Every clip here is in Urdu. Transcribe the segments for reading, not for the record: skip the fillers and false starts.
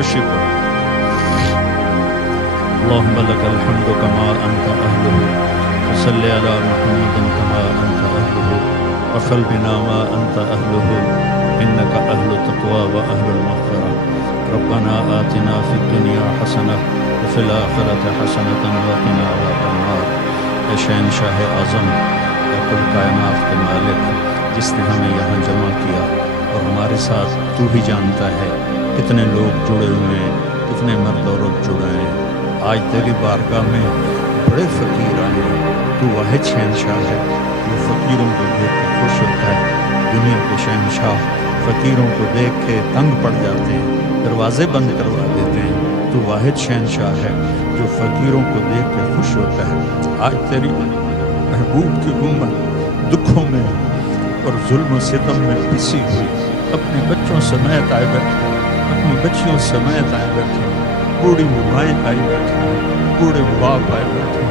درشی پر اللهم لك الحمد كما أنت أهله وصل على محمد كما أنت أهله وفل بنا ما أنت أهله إنك أهل التقوى وأهل المغفرة ربنا آتنا في الدنيا حسنة وفي الآخرة حسنة وقنا عذاب النار اے شہنشاہ اعظم، اے کل کائنات کے مالک، جس نے ہمیں یہاں جمع کیا اور ہمارے ساتھ تو ہی جانتا ہے کتنے لوگ جڑے ہوئے ہیں، کتنے مرد عورت جڑے ہیں۔ آج تیری بارگاہ میں بڑے فقیر آئے ہیں، تو واحد شہنشاہ ہے جو فقیروں کو دیکھ کے خوش ہوتا ہے۔ دنیا کے شہنشاہ فقیروں کو دیکھ کے تنگ پڑ جاتے ہیں، دروازے بند کروا دیتے ہیں، تو واحد شہنشاہ ہے جو فقیروں کو دیکھ کے خوش ہوتا ہے۔ آج تیری محبوب کی امت دکھوں میں اور ظلم و ستم میں پسی ہوئی اپنے بچوں سمیت آئے بیٹھے، اپنی بچیوں سمیت آئے بیٹھے، بوڑھی مائیں آئی بیٹھے، بوڑھے باپ آئے بیٹھے،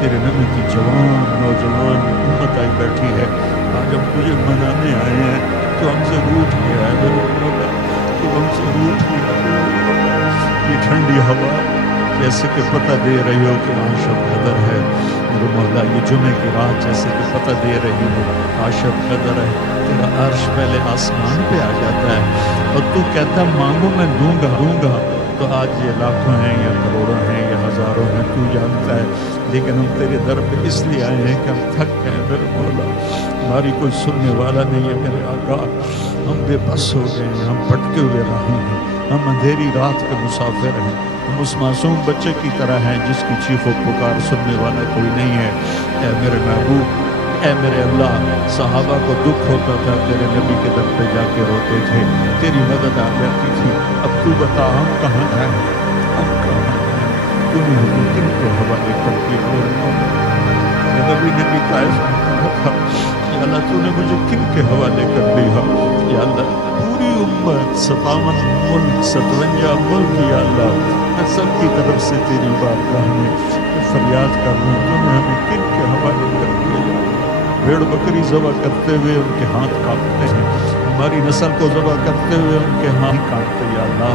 تیرے نبی کی جوان نوجوان امت آئی بیٹھی ہے۔ آج ہم تجھے منانے آئے ہیں، تو ہم سے روٹھ گیا ہے میرے مولا، تو ہم سے روٹھ گیا ہے میرے مولا۔ یہ ٹھنڈی ہوا جیسے کہ پتہ دے رہی ہو کہ آج شب قدر ہے میرے مولا، یہ جمعے کی رات جیسے کہ پتہ دے رہی ہو آج شب قدر ہے، تیرا عرش پہلے آسمان پہ آ جاتا ہے اور تو کہتا مانگو میں دوں گا۔ تو آج یہ لاکھوں ہیں یا کروڑوں ہیں یا ہزاروں ہیں تو جانتا ہے، لیکن ہم تیرے در پہ اس لیے آئے ہیں کہ ہم تھک گئے میرے مولا، ہماری کوئی سننے والا نہیں ہے میرے آقا، ہم بے بس ہو گئے ہیں، ہم بھٹکے ہوئے راہی ہیں، ہم اندھیری رات کے مسافر ہیں، ہم اس معصوم بچے کی طرح ہیں جس کی چیخ و پکار سننے والا کوئی نہیں ہے۔ اے میرے محبوب، اے میرے اللہ، صحابہ کو دکھ ہوتا تھا تیرے نبی کے در پہ جا کے روتے تھے، تیری مدد آ جاتی تھی۔ اب تو بتا ہم کہاں جائیں، ہم کہاں جائیں؟ تم ہی کن کے حوالے کر کے میرے مولا، میرے نبی نے بھی طائف میں کہا تھا یا اللہ تو نے مجھے کن کے حوالے کر دیا؟ یا اللہ پوری امت 57 ملک 57 ملک یا اللہ، میں سب کی طرف سے تیری بارگاہ میں فریاد کر رہا ہوں، تو نے ہمیں کن کے حوالے کر دیا؟ بھیڑ بکری ذبح کرتے ہوئے ان کے ہاتھ کانپتے ہیں، ہماری نسل کو ذبح کرتے ہوئے ان کے ہاتھ کانپتے ہیں۔ یا اللہ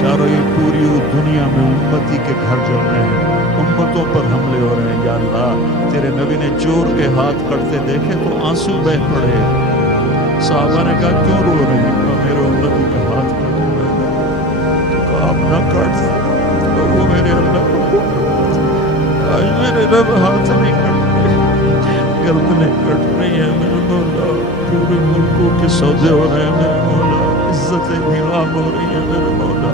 چاروں یہ پوری دنیا میں امتی کے گھر جل رہے ہیں، امتوں پر حملے ہو رہے ہیں۔ یا اللہ تیرے نبی نے چور کے ہاتھ کٹتے دیکھے تو آنسو بہہ پڑے، صحابہ نے کہا کیوں رو رہے ہیں؟ کہا میرے امتی کے ہاتھ کٹے ہوئے ہیں۔ تو کہا آپ نہ کاٹ تو وہ میرے اللہ آج میرے رب ہاتھ نہیں کٹتے، گردنیں کٹ رہی ہیں میرے مولا، پورے ملکوں کے سودے ہو رہے ہیں میرے مولا، عزتیں نیلام ہو رہی ہیں میرے مولا،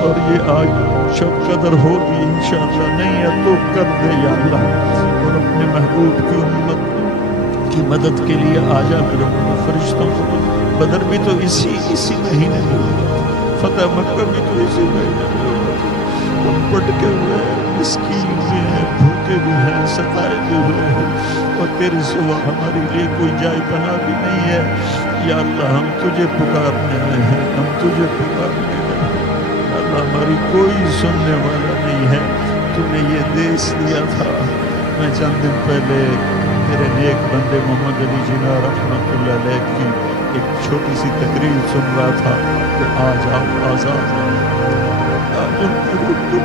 اور یہ آج شب قدر ہوگی انشاءاللہ، نہیں ہے تو کر دے یا اللہ، اور اپنے محبوب کی امت کی مدد کے لیے آ جا میرے مولا۔ فرشتوں کو بدر بھی تو اسی مہینے میں ہوا، فتح مکہ بھی تو اسی مہینے میں ہوا، ہم پٹکے ہوئے ہیں، مسکین بھی ہیں، بھوکے بھی ہیں، ستائے بھی ہوئے ہیں، اور تیرے سوا ہمارے لیے کوئی جائے پناہ بھی نہیں ہے۔ یا اللہ ہم تجھے پکارنے آئے ہیں، ہم تجھے پکارنے آئے ہیں۔ اللہ ہماری کوئی سننے والا نہیں ہے، تو نے یہ دیس دیا تھا۔ میں چند دن پہلے تیرے نیک بندے محمد علی جناح رحمۃ اللہ علیہ کی ایک چھوٹی سی تقریر سن رہا تھا کہ آج آپ آزاد ہیں، آج ہم کے روح کو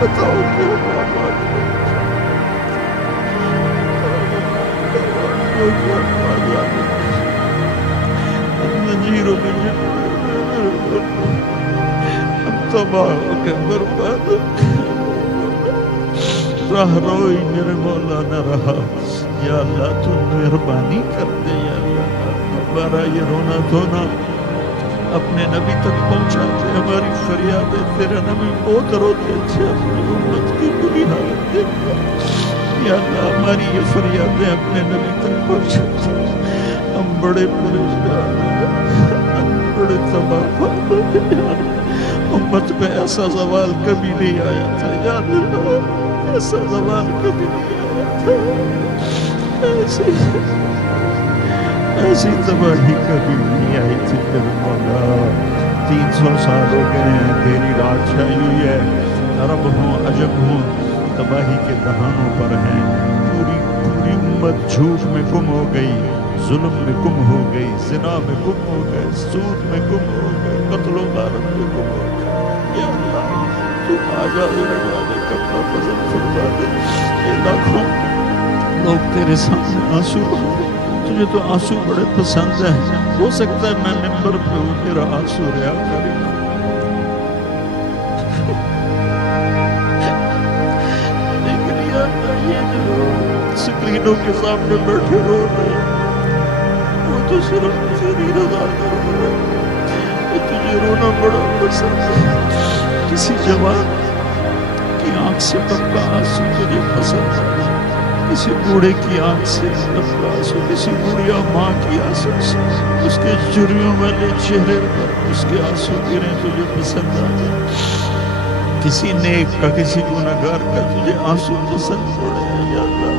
بتاؤ کہ نجیروں میں ہم تباہ ہو کے برباد ہو کے راہ روئی میرے مولا نہ رہا۔ یا اللہ تو مہربانی کر دے، یا اللہ ہمارا یہ رونا دھونا اپنے نبی تک پہنچا دے، ہماری فریادیں تیرے نبی بہت روتے تھے اپنی امت کی بری حالت دیکھ کر۔ یا اللہ ہماری یہ فریادیں اپنے نبی تک پہنچا دے، ہم بڑے پریشان ہیں، ہم بڑے تباہ ہو گئے۔ امت پہ ایسا زوال کبھی نہیں آیا تھا یا اللہ، ایسا زوال کبھی نہیں آیا تھا، ایسی تباہی کبھی نہیں آئی تھی میرے مولا۔ 300 سال ہو گئے ہیں تیری رات چھائی ہوئی ہے، عرب ہوں عجم ہوں تباہی کے دہانوں پر ہیں، پوری امت جھوٹ میں گم ہو گئی، ظلم میں گم ہو گئی، زنا میں گم ہو گئے، سود میں گم ہو گئے، قتل و غارت میں گم ہو گئے۔ یا اللہ تو آج حاضر والے کرنا پسند فرما دے. یہ لاکھوں لوگ تیرے سامنے آنسو تجھے تو آنسو بڑے پسند ہیں. ہو سکتا ہے میں ممبر پہ ہوں میرا آنسو ریا کرے گا لیکن یا اللہ یہ جو سکرینوں کے سامنے بیٹھے رو رہے وہ تو صرف تیری رضا کر رہے ہیں. تجھے رونا بڑا پسند ہے. کسی جوان کی آنکھ سے ٹپکا آنسو تجھے پسند ہے. کسی بوڑھے کی آنکھ سے ٹپکا آنسو, کسی بوڑھیا ماں کی آنسو سے اس کے جھریوں والے چہرے پر اس کے آنسو گریں تجھے پسند آئے. کسی نیک کا کسی گنہگار کا تجھے آنسو پسند پڑے. یا اللہ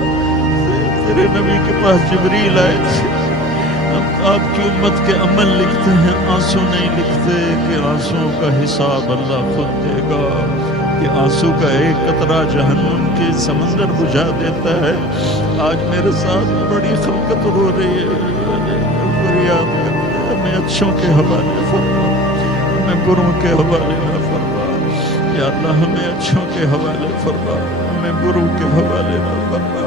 تیرے نبی کے پاس جبریل آئے تھے. ہم آپ کی امت کے عمل لکھتے ہیں, آنسو نہیں لکھتے کہ آنسوؤں کا حساب اللہ خود دے گا. کہ آنسو کا ایک قطرہ جہنم کے سمندر بجھا دیتا ہے. آج میرے ساتھ بڑی خلقت رو رہی ہے. فریاد کرتے ہیں ہمیں اچھوں کے حوالے فرما, ہمیں بروں کے حوالے نہ فرما. یا اللہ ہمیں اچھوں کے حوالے فرما, ہمیں بروں کے حوالے نہ فرما.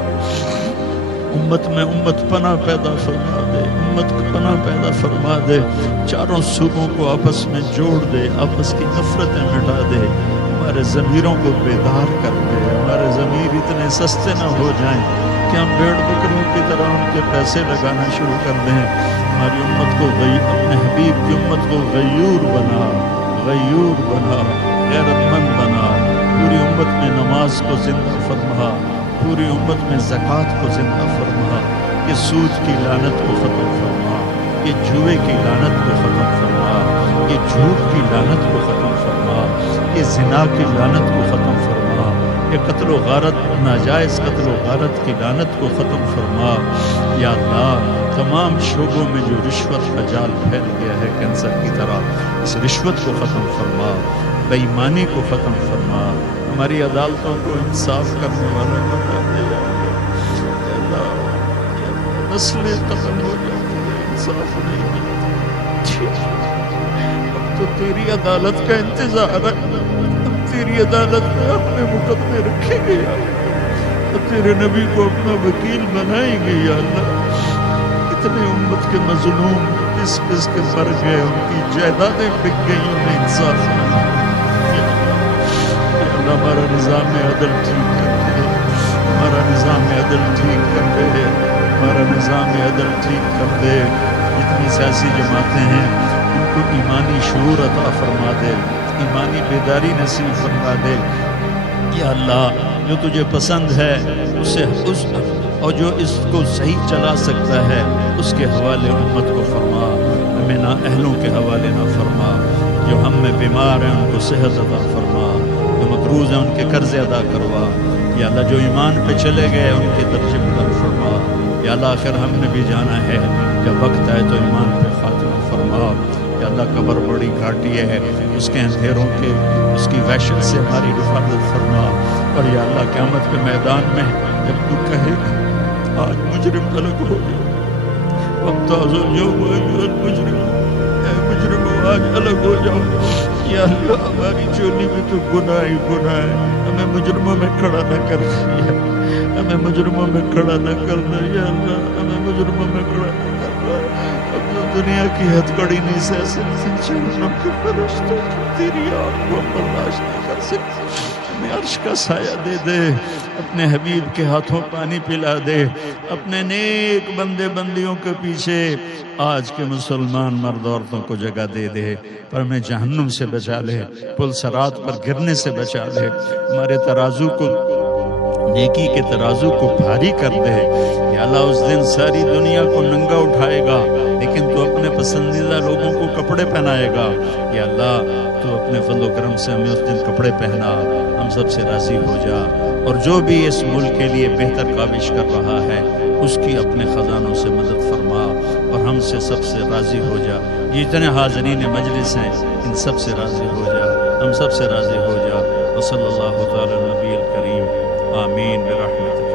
امت میں امت پناہ پیدا فرما دے, امت کو پناہ پیدا فرما دے. چاروں صوبوں کو آپس میں جوڑ دے, آپس کی نفرتیں مٹا دے. ہمارے ضمیروں کو بیدار کر دے. ہمارے ضمیر اتنے سستے نہ ہو جائیں کہ ہم بھیڑ بکریوں کی طرح ان کے پیسے لگانا شروع کر دیں. ہماری امت کو اپنے حبیب کی امت کو غیور بنا, غیور بنا, غیرت مند بنا. پوری امت میں نماز کو زندہ فرما, پوری امت میں زکوٰۃ کو زندہ فرما. یہ سود کی لعنت کو ختم فرما, یہ جوئے کی لعنت کو ختم فرما, یہ جھوٹ کی لعنت کو ختم فرما, یہ زنا کی لعنت کو ختم فرما, یہ قتل و غارت ناجائز قتل و غارت کی لعنت کو ختم فرما. یا اللہ تمام شعبوں میں جو رشوت کا جال پھیل گیا ہے کینسر کی طرح, اس رشوت کو ختم فرما, بے ایمانی کو ختم فرما. ہماری عدالتوں کو انصاف کرنے والا بنا دے. یا اللہ نسلیں ختم ہو جاتی ہیں, انصاف نہیں ملتا. اب تو تیری عدالت کا انتظار ہے. اب تیری عدالت میں اپنے مقدمے رکھیں گے یا اللہ, اب تیرے نبی کو اپنا وکیل بنائیں گے. یا اللہ اتنے امت کے مظلوم پس پس کے مر گئے, ان کی جائیدادیں بک گئی, انہیں انصاف نہیں. ہمارا نظام عدل ٹھیک کر دے, ہمارا نظام عدل ٹھیک کر دے, ہمارا نظام عدل ٹھیک کر دے. جتنی سیاسی جماعتیں ہیں ان کو ایمانی شعور عطا فرما دے, ایمانی بیداری نصیب فرما دے. یا اللہ جو تجھے پسند ہے اسے اس اور جو اس کو صحیح چلا سکتا ہے اس کے حوالے امت کو فرما, ہمیں نااہلوں کے حوالے نہ فرما. جو ہم میں بیمار ہیں ان کو صحت عطا فرما, جو مقروض ہیں ان کے قرض ادا کروا. یا اللہ جو ایمان پہ چلے گئے ان کے درجے بلند فرما. یا اللہ آخر ہم نے بھی جانا ہے, جب وقت آئے تو ایمان پہ خاتمہ فرما. یا اللہ قبر بڑی گھاٹی ہے, اس کے اندھیروں کے اس کی وحشت سے ہماری حفاظت فرما. اور یا اللہ قیامت کے میدان میں جب تو کہے آج مجرم الگ ہو گئے, وامتاز اليوم ایھا المجرمون, اے مجرموں آج الگ ہو جاؤ. یا اللہ ہماری چولی میں تو گناہ ہی گناہ ہے, ہمیں مجرموں میں کھڑا نہ کر. ہمیں مجرموں میں کھڑا نہ کرنا. یا اللہ ہمیں مجرموں میں کھڑا نہ کرنا. اب تو دنیا کی ہتھ کڑی نہیں سہ سکتے, جہنم کے فرشتوں کی تیری آگ کو برداشت نہیں کر سکتے. ہمیں عرش کا سایہ دے دے, اپنے حبیب کے ہاتھوں پانی پلا دے, اپنے نیک بندے بندیوں کے پیچھے آج کے مسلمان مرد عورتوں کو جگہ دے دے. پر ہمیں جہنم سے بچا لے, پل صراط پر گرنے سے بچا لے. ہمارے ترازو کو, نیکی کے ترازو کو بھاری کر دے. یا اللہ اس دن ساری دنیا کو ننگا اٹھائے گا لیکن تو اپنے پسندیدہ لوگوں کو کپڑے پہنائے گا. یا اللہ تو اپنے فضل و کرم سے ہمیں اس دن کپڑے پہنا, ہم سب سے راضی ہو جا. اور جو بھی اس ملک کے لیے بہتر کاوش کر رہا ہے اس کی اپنے خزانوں سے مدد فرما اور ہم سے سب سے راضی ہو جا. جتنے حاضرین مجلس ہیں ان سب سے راضی ہو جا, ہم سب سے راضی ہو جا. وصلی اللہ تعالی نبی الکریم, آمین برحمتہ.